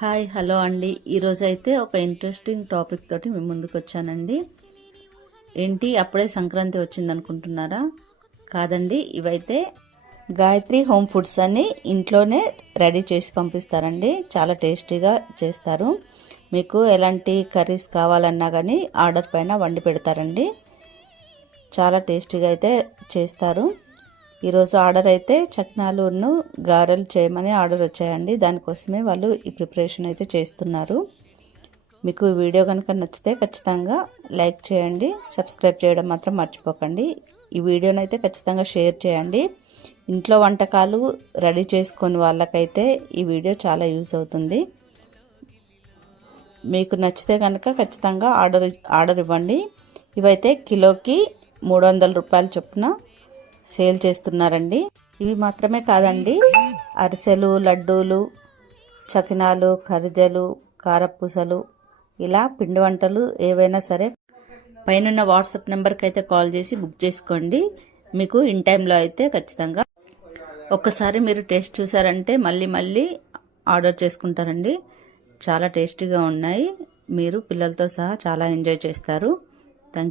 Hi hello అండి. ఈరోజైతే ఒక ఇంట్రెస్టింగ్ టాపిక్ తోటి మీ ముందుకు వచ్చానండి. ఏంటి అప్పుడే సంక్రాంతి వచ్చింది అనుకుంటున్నారా? కాదండి, ఇవైతే గాయత్రి హోమ్ ఫుడ్స్ అని ఇంట్లోనే రెడీ చేసి పంపిస్తారండి. చాలా టేస్టీగా చేస్తారు. మీకు ఎలాంటి కర్రీస్ కావాలన్నా కానీ ఆర్డర్ పైన వండి పెడతారండి. చాలా టేస్టీగా అయితే చేస్తారు. ఈరోజు ఆర్డర్ అయితే చక్నాలును గారెలు చేయమని ఆర్డర్ వచ్చాయండి. దానికోసమే వాళ్ళు ఈ ప్రిపరేషన్ అయితే చేస్తున్నారు. మీకు ఈ వీడియో కనుక నచ్చితే ఖచ్చితంగా లైక్ చేయండి, సబ్స్క్రైబ్ చేయడం మాత్రం మర్చిపోకండి. ఈ వీడియోని అయితే ఖచ్చితంగా షేర్ చేయండి. ఇంట్లో వంటకాలు రెడీ చేసుకొని వాళ్ళకైతే ఈ వీడియో చాలా యూజ్ అవుతుంది. మీకు నచ్చితే కనుక ఖచ్చితంగా ఆర్డర్ ఇవ్వండి. ఇవైతే కిలోకి 300 రూపాయల చొప్పున సేల్ చేస్తున్నారండి. ఇవి మాత్రమే కాదండి, అరిసెలు, లడ్డూలు, చకినాలు, ఖర్జలు, కారపూసలు, ఇలా పిండి వంటలు ఏవైనా సరే పైన వాట్సాప్ నెంబర్కి అయితే కాల్ చేసి బుక్ చేసుకోండి. మీకు ఇన్ టైంలో అయితే ఖచ్చితంగా ఒక్కసారి మీరు టేస్ట్ చూసారంటే మళ్ళీ ఆర్డర్ చేసుకుంటారండి. చాలా టేస్టీగా ఉన్నాయి. మీరు పిల్లలతో సహా చాలా ఎంజాయ్ చేస్తారు.